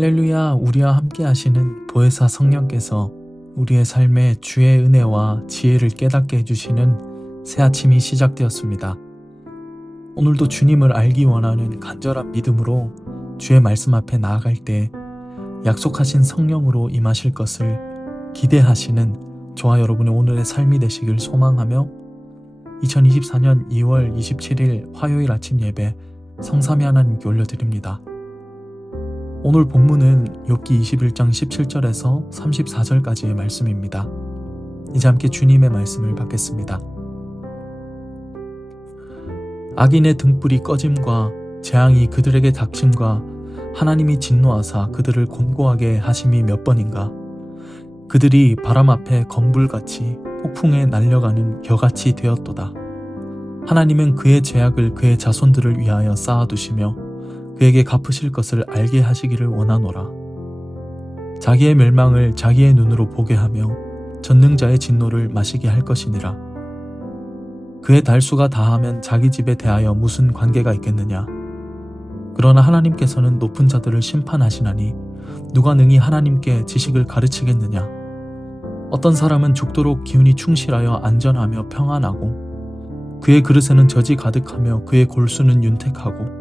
할렐루야, 우리와 함께 하시는 보혜사 성령께서 우리의 삶에 주의 은혜와 지혜를 깨닫게 해주시는 새 아침이 시작되었습니다. 오늘도 주님을 알기 원하는 간절한 믿음으로 주의 말씀 앞에 나아갈 때 약속하신 성령으로 임하실 것을 기대하시는 저와 여러분의 오늘의 삶이 되시길 소망하며 2024년 2월 27일 화요일 아침 예배 성삼위 하나님께 올려드립니다. 오늘 본문은 욥기 21장 17절에서 34절까지의 말씀입니다. 이제 함께 주님의 말씀을 받겠습니다. 악인의 등불이 꺼짐과 재앙이 그들에게 닥침과 하나님이 진노하사 그들을 곤고하게 하심이 몇 번인가. 그들이 바람 앞에 검불같이 폭풍에 날려가는 겨같이 되었도다. 하나님은 그의 죄악을 그의 자손들을 위하여 쌓아두시며 그에게 갚으실 것을 알게 하시기를 원하노라. 자기의 멸망을 자기의 눈으로 보게 하며 전능자의 진노를 마시게 할 것이니라. 그의 달수가 다하면 자기 집에 대하여 무슨 관계가 있겠느냐. 그러나 하나님께서는 높은 자들을 심판하시나니 누가 능히 하나님께 지식을 가르치겠느냐. 어떤 사람은 죽도록 기운이 충실하여 안전하며 평안하고 그의 그릇에는 젖이 가득하며 그의 골수는 윤택하고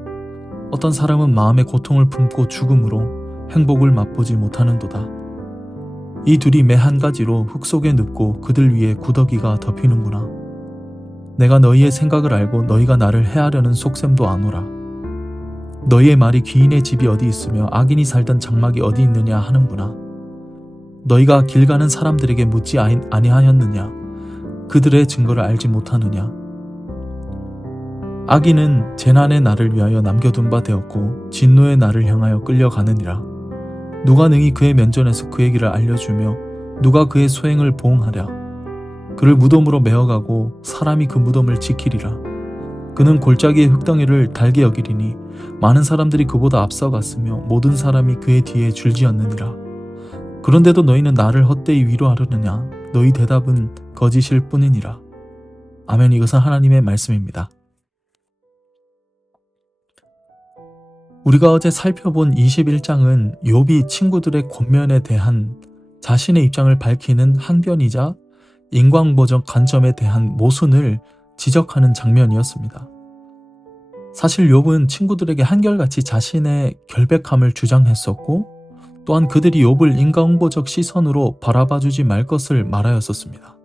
어떤 사람은 마음의 고통을 품고 죽음으로 행복을 맛보지 못하는도다. 이 둘이 매 한 가지로 흙 속에 눕고 그들 위에 구더기가 덮이는구나. 내가 너희의 생각을 알고 너희가 나를 해하려는 속셈도 아노라. 너희의 말이 귀인의 집이 어디 있으며 악인이 살던 장막이 어디 있느냐 하는구나. 너희가 길 가는 사람들에게 묻지 아니하였느냐. 그들의 증거를 알지 못하느냐. 악인은 재난의 날을 위하여 남겨둔 바 되었고 진노의 날을 향하여 끌려가느니라. 누가 능히 그의 면전에서 그의 길을 알려주며 누가 그의 소행을 보응하랴. 그를 무덤으로 메어가고 사람이 그 무덤을 지키리라. 그는 골짜기의 흙덩이를 달게 여기리니 많은 사람들이 그보다 앞서갔으며 모든 사람이 그의 뒤에 줄지었느니라. 그런데도 너희는 나를 헛되이 위로하려느냐. 너희 대답은 거짓일 뿐이니라. 아멘. 이것은 하나님의 말씀입니다. 우리가 어제 살펴본 21장은 욥이 친구들의 권면에 대한 자신의 입장을 밝히는 항변이자 인광보적 관점에 대한 모순을 지적하는 장면이었습니다. 사실 욥은 친구들에게 한결같이 자신의 결백함을 주장했었고 또한 그들이 욥을 인간보적 시선으로 바라봐주지 말 것을 말하였었습니다.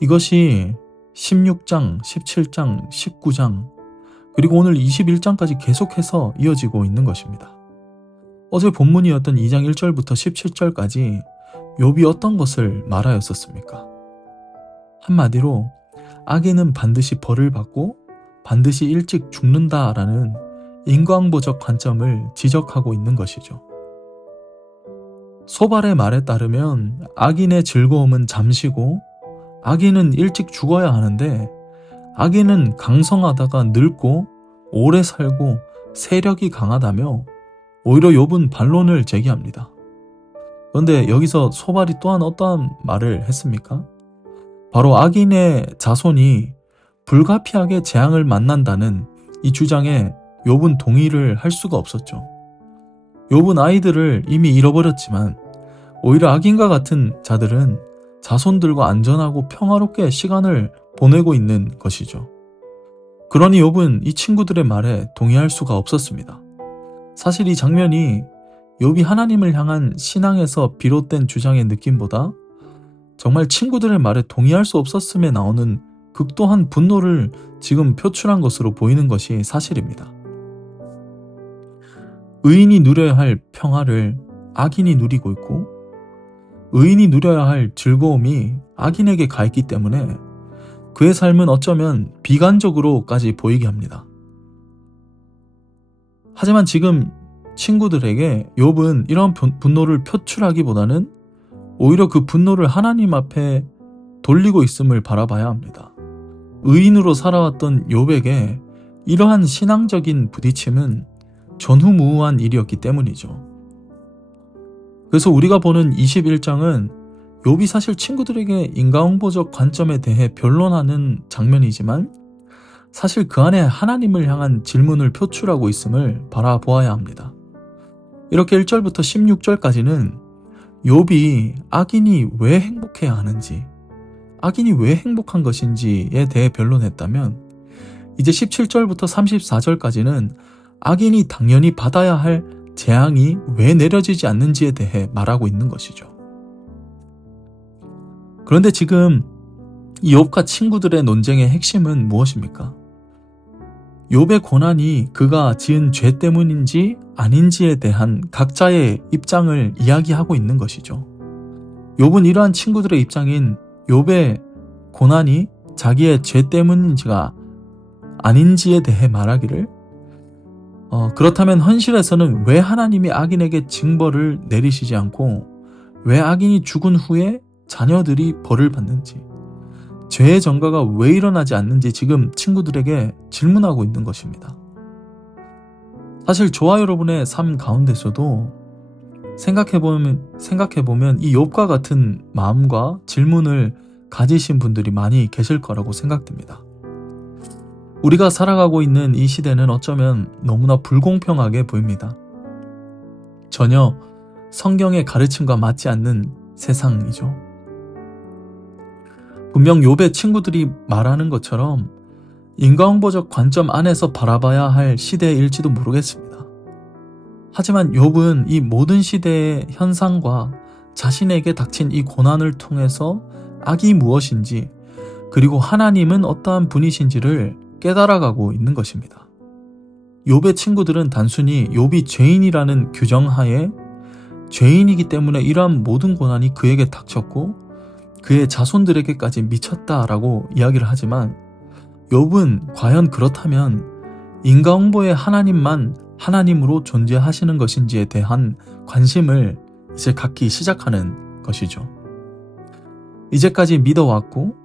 이것이 16장, 17장, 19장 그리고 오늘 21장까지 계속해서 이어지고 있는 것입니다. 어제 본문이었던 2장 1절부터 17절까지 욥이 어떤 것을 말하였었습니까? 한마디로 악인은 반드시 벌을 받고 반드시 일찍 죽는다라는 인과응보적 관점을 지적하고 있는 것이죠. 소발의 말에 따르면 악인의 즐거움은 잠시고 악인은 일찍 죽어야 하는데 악인은 강성하다가 늙고 오래 살고 세력이 강하다며 오히려 욥은 반론을 제기합니다. 그런데 여기서 소발이 또한 어떠한 말을 했습니까? 바로 악인의 자손이 불가피하게 재앙을 만난다는 이 주장에 욥은 동의를 할 수가 없었죠. 욥은 아이들을 이미 잃어버렸지만 오히려 악인과 같은 자들은 자손들과 안전하고 평화롭게 시간을 보내고 있는 것이죠. 그러니 욥은 이 친구들의 말에 동의할 수가 없었습니다. 사실 이 장면이 욥이 하나님을 향한 신앙에서 비롯된 주장의 느낌보다 정말 친구들의 말에 동의할 수 없었음에 나오는 극도한 분노를 지금 표출한 것으로 보이는 것이 사실입니다. 의인이 누려야 할 평화를 악인이 누리고 있고 의인이 누려야 할 즐거움이 악인에게 가 있기 때문에 그의 삶은 어쩌면 비관적으로까지 보이게 합니다. 하지만 지금 친구들에게 욥은 이런 분노를 표출하기보다는 오히려 그 분노를 하나님 앞에 돌리고 있음을 바라봐야 합니다. 의인으로 살아왔던 욥에게 이러한 신앙적인 부딪힘은 전후무후한 일이었기 때문이죠. 그래서 우리가 보는 21장은 욥이 사실 친구들에게 인과응보적 관점에 대해 변론하는 장면이지만 사실 그 안에 하나님을 향한 질문을 표출하고 있음을 바라보아야 합니다. 이렇게 1절부터 16절까지는 욥이 악인이 왜 행복해야 하는지, 악인이 왜 행복한 것인지에 대해 변론했다면, 이제 17절부터 34절까지는 악인이 당연히 받아야 할 재앙이 왜 내려지지 않는지에 대해 말하고 있는 것이죠. 그런데 지금 이 욥과 친구들의 논쟁의 핵심은 무엇입니까? 욥의 고난이 그가 지은 죄 때문인지 아닌지에 대한 각자의 입장을 이야기하고 있는 것이죠. 욥은 이러한 친구들의 입장인 욥의 고난이 자기의 죄 때문인지가 아닌지에 대해 말하기를, 그렇다면 현실에서는 왜 하나님이 악인에게 징벌을 내리시지 않고 왜 악인이 죽은 후에 자녀들이 벌을 받는지, 죄의 전가가 왜 일어나지 않는지 지금 친구들에게 질문하고 있는 것입니다. 사실 저와 여러분의 삶 가운데서도 생각해보면 이 욥과 같은 마음과 질문을 가지신 분들이 많이 계실 거라고 생각됩니다. 우리가 살아가고 있는 이 시대는 어쩌면 너무나 불공평하게 보입니다. 전혀 성경의 가르침과 맞지 않는 세상이죠. 분명 욥의 친구들이 말하는 것처럼 인과응보적 관점 안에서 바라봐야 할 시대일지도 모르겠습니다. 하지만 욥은 이 모든 시대의 현상과 자신에게 닥친 이 고난을 통해서 악이 무엇인지, 그리고 하나님은 어떠한 분이신지를 깨달아가고 있는 것입니다. 욥의 친구들은 단순히 욥이 죄인이라는 규정하에 죄인이기 때문에 이러한 모든 고난이 그에게 닥쳤고 그의 자손들에게까지 미쳤다라고 이야기를 하지만, 욥은 과연 그렇다면 인과응보의 하나님만 하나님으로 존재하시는 것인지에 대한 관심을 이제 갖기 시작하는 것이죠. 이제까지 믿어왔고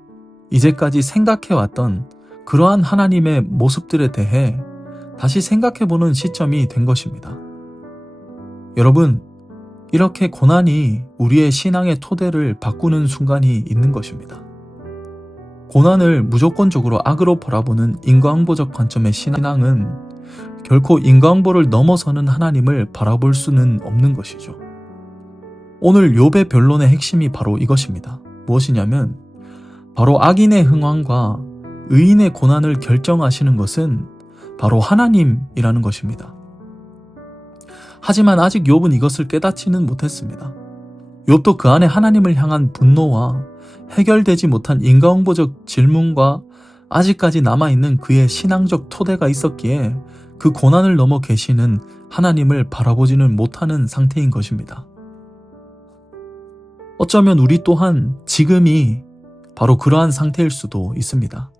이제까지 생각해왔던 그러한 하나님의 모습들에 대해 다시 생각해보는 시점이 된 것입니다. 여러분, 이렇게 고난이 우리의 신앙의 토대를 바꾸는 순간이 있는 것입니다. 고난을 무조건적으로 악으로 바라보는 인과응보적 관점의 신앙은 결코 인과응보를 넘어서는 하나님을 바라볼 수는 없는 것이죠. 오늘 욥의 변론의 핵심이 바로 이것입니다. 무엇이냐면 바로 악인의 흥황과 의인의 고난을 결정하시는 것은 바로 하나님이라는 것입니다. 하지만 아직 욥은 이것을 깨닫지는 못했습니다. 욥도 그 안에 하나님을 향한 분노와 해결되지 못한 인과응보적 질문과 아직까지 남아있는 그의 신앙적 토대가 있었기에 그 고난을 넘어 계시는 하나님을 바라보지는 못하는 상태인 것입니다. 어쩌면 우리 또한 지금이 바로 그러한 상태일 수도 있습니다.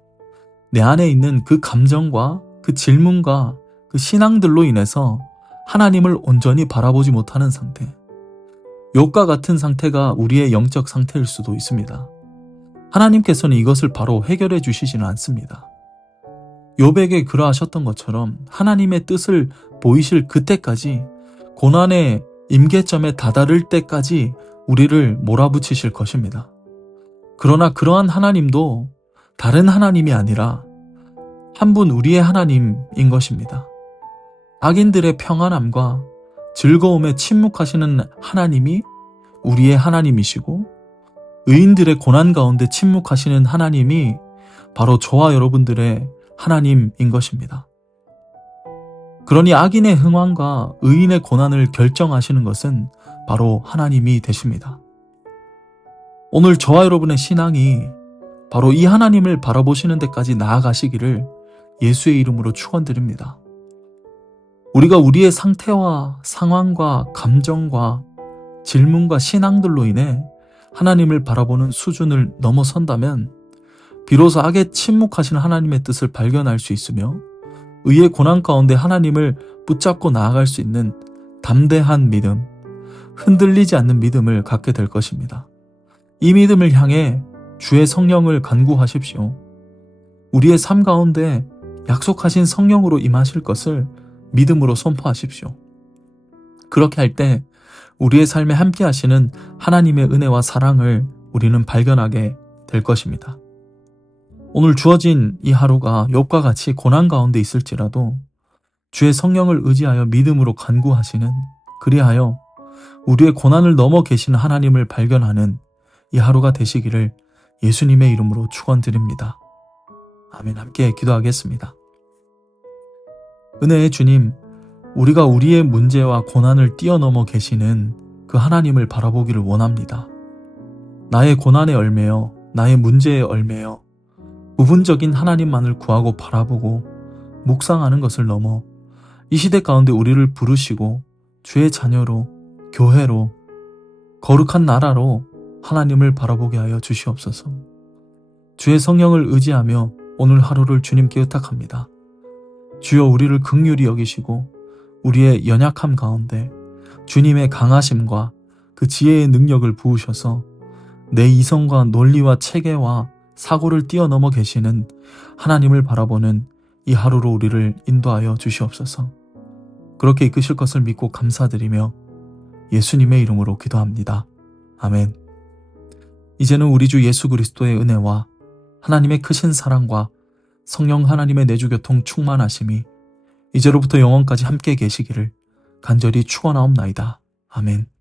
내 안에 있는 그 감정과 그 질문과 그 신앙들로 인해서 하나님을 온전히 바라보지 못하는 상태, 욥과 같은 상태가 우리의 영적 상태일 수도 있습니다. 하나님께서는 이것을 바로 해결해 주시지는 않습니다. 욥에게 그러하셨던 것처럼 하나님의 뜻을 보이실 그때까지, 고난의 임계점에 다다를 때까지 우리를 몰아붙이실 것입니다. 그러나 그러한 하나님도 다른 하나님이 아니라 한 분 우리의 하나님인 것입니다. 악인들의 평안함과 즐거움에 침묵하시는 하나님이 우리의 하나님이시고, 의인들의 고난 가운데 침묵하시는 하나님이 바로 저와 여러분들의 하나님인 것입니다. 그러니 악인의 흥황과 의인의 고난을 결정하시는 것은 바로 하나님이 되십니다. 오늘 저와 여러분의 신앙이 바로 이 하나님을 바라보시는 데까지 나아가시기를 예수의 이름으로 축원드립니다. 우리가 우리의 상태와 상황과 감정과 질문과 신앙들로 인해 하나님을 바라보는 수준을 넘어선다면 비로소 악에 침묵하신 하나님의 뜻을 발견할 수 있으며 의의 고난 가운데 하나님을 붙잡고 나아갈 수 있는 담대한 믿음, 흔들리지 않는 믿음을 갖게 될 것입니다. 이 믿음을 향해 주의 성령을 간구하십시오. 우리의 삶 가운데 약속하신 성령으로 임하실 것을 믿음으로 선포하십시오. 그렇게 할 때 우리의 삶에 함께 하시는 하나님의 은혜와 사랑을 우리는 발견하게 될 것입니다. 오늘 주어진 이 하루가 욥과 같이 고난 가운데 있을지라도 주의 성령을 의지하여 믿음으로 간구하시는 그리하여 우리의 고난을 넘어 계신 하나님을 발견하는 이 하루가 되시기를 예수님의 이름으로 축원드립니다. 아멘. 함께 기도하겠습니다. 은혜의 주님, 우리가 우리의 문제와 고난을 뛰어넘어 계시는 그 하나님을 바라보기를 원합니다. 나의 고난에 얽매여, 나의 문제에 얽매여 부분적인 하나님만을 구하고 바라보고 묵상하는 것을 넘어 이 시대 가운데 우리를 부르시고 주의 자녀로, 교회로, 거룩한 나라로 하나님을 바라보게 하여 주시옵소서. 주의 성령을 의지하며 오늘 하루를 주님께 의탁합니다. 주여, 우리를 긍휼히 여기시고 우리의 연약함 가운데 주님의 강하심과 그 지혜의 능력을 부으셔서 내 이성과 논리와 체계와 사고를 뛰어넘어 계시는 하나님을 바라보는 이 하루로 우리를 인도하여 주시옵소서. 그렇게 이끄실 것을 믿고 감사드리며 예수님의 이름으로 기도합니다. 아멘. 이제는 우리 주 예수 그리스도의 은혜와 하나님의 크신 사랑과 성령 하나님의 내주교통 충만하심이 이제로부터 영원까지 함께 계시기를 간절히 축원하옵나이다. 아멘.